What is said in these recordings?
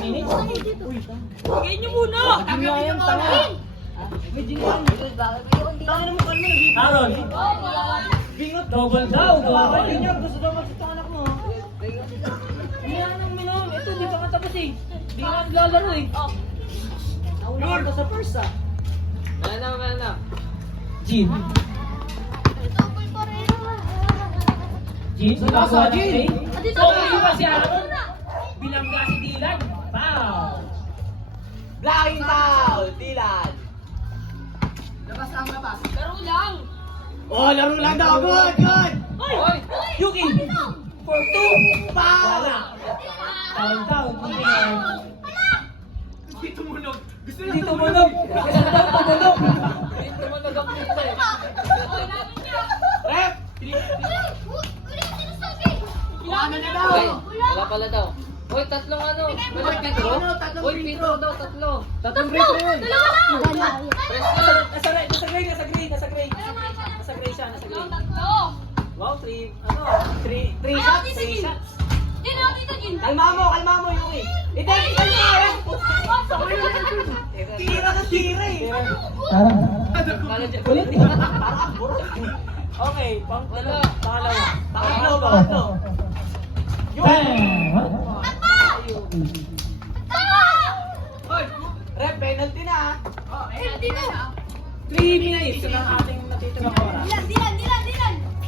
minutes. Bigay niyo muna! Yan, tanga. Tanga mo kalma. Aaron. Bingot. Double daw. Junior, gusto daw magsuto anak mo. Hindi na nang minom. Ito, di pa ka tapos eh. Di ka naglalaro eh. Nauna ka sa first ah. Mana. Jean. Jean, Nasa Jean. Dito Oo, na. yung ba si Aaron? Bilangga si Dylan. Foul. Blind foul, Dylan. Laro lang. Oh, laro lang daw. Good, good. Oy! Yuki. For two! Foul. Down. Hindi tumunog. Gusto Hindi tumunog. Gusto daw tumunog. Hindi naman nag-update eh. Rep. Ano na daw? Wala pala daw. Hoy, tatlong ano? Wala Pedro? Hoy, Pedro daw, tatlo. Tatlong break na yun. Press na. Nasa gray siya. Nasa gray siya. Wow, three shots. Kalma mo, Yuki. Ito, tira na tira eh. Kala dyan. Ulit. Parang buro. Okay, Wala. Pangatlo. Rep, penalty na. 3 minutes na ang ating natitirang oras.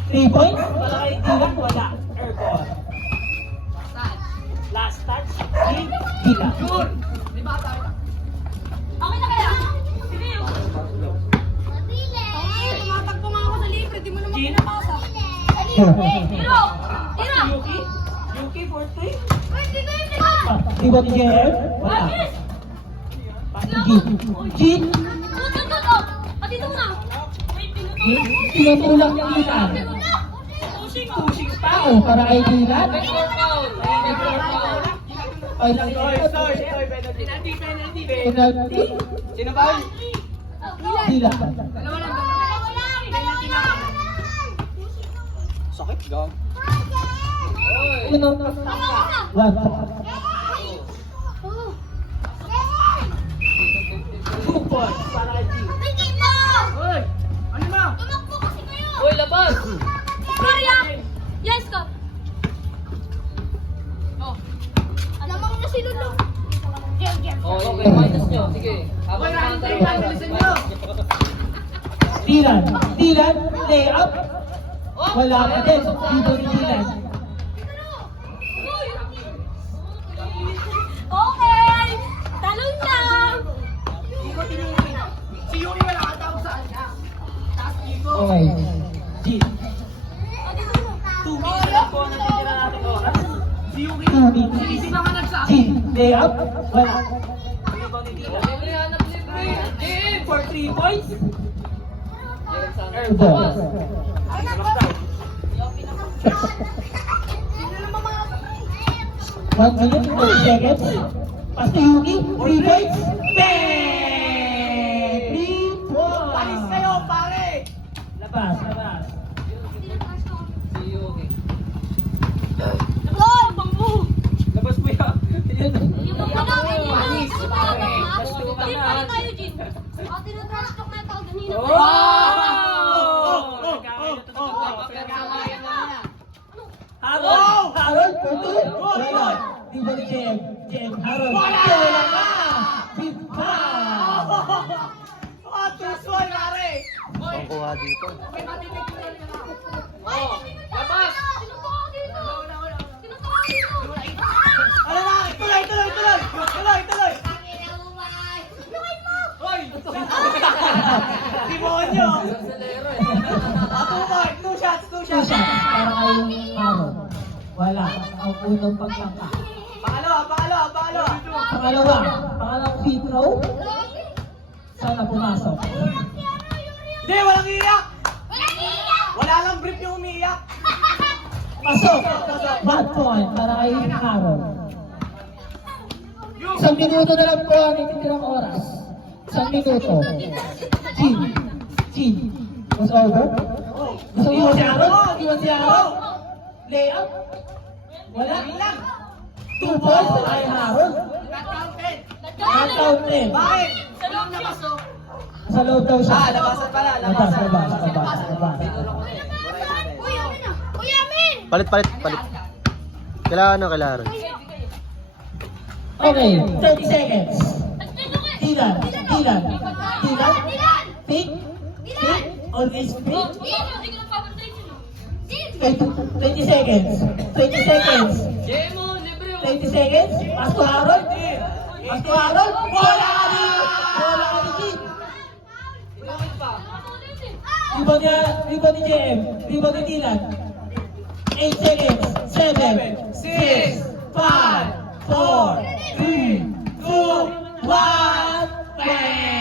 3 points? Wala kay Dylan, wala. Aircon. Last touch, Dylan. Jean. Yuki for 3. Iwan ni JR? Wala. Jean? Tinutulak niya Dylan. Pushing pa. Para kay Dylan. Foul. Foul. Ay, Penalty. penalty. Sino ba? Dylan. Sakit gang. Hoy. Ilan ang one. Two points para kay Jean. Hoy! Ano na? Hoy, labas. Yes ka. Oh. Alamang na si Lulu. Oh, okay, minus nyo. Sige. Habang Dylan, lay up. Wala pa din. Dito ni Dylan. Okay. Talon lang. Okay. Jean. 2 minutes na lang po ang natitira nating oras. 2 minutes. Jean, lay up. Wala. Rebound ni Dylan. Libre, hanap libre. Jean for 3 points. Ball. One minute, 30 seconds. Pass to Yuki. 3 points. 3 points. Alis kayo, pare. Labas. Si Yogi. Labas mo yan. Harold, Wala. Di ba ni JM? Harold. Wala na. Bimpa. tusoy, pare. Kukuha dito. Oh, labas. Ano na? Tuloy. Hoy! Demonyo! Acelero eh. 2 shots. 2 shots para kay Harold. Wala. Ang unang pagkaka. Pangalawang free throw. Sana pumasok. Hindi, walang iyak! Wala lang brief yung umiiyak. Pasok! Bad point para kay Harold. 1 minuto na lang po ang ititirang oras. 1 minuto. Jean. Was over? Gusto mo si Harold? Iwan si Harold? Layup? Wala lang. 2 points para kay Harold. Count in. Bakit? Sa loob daw siya. Labasan pala, Labas. Uy, ano na? Uy, Amin! Palit. Kailangan. Okay, 30 seconds. Dilan. Pick. Always pick. 20 seconds. 20 seconds. Jemo, libre mo. 20 seconds. Pass to Harold. Wala ka ni Jim. Inulit pa. Rebound ni JM. Rebound ni Dylan. 8 seconds. 7, 6, 5, 4, 3, 2, 1. Bang!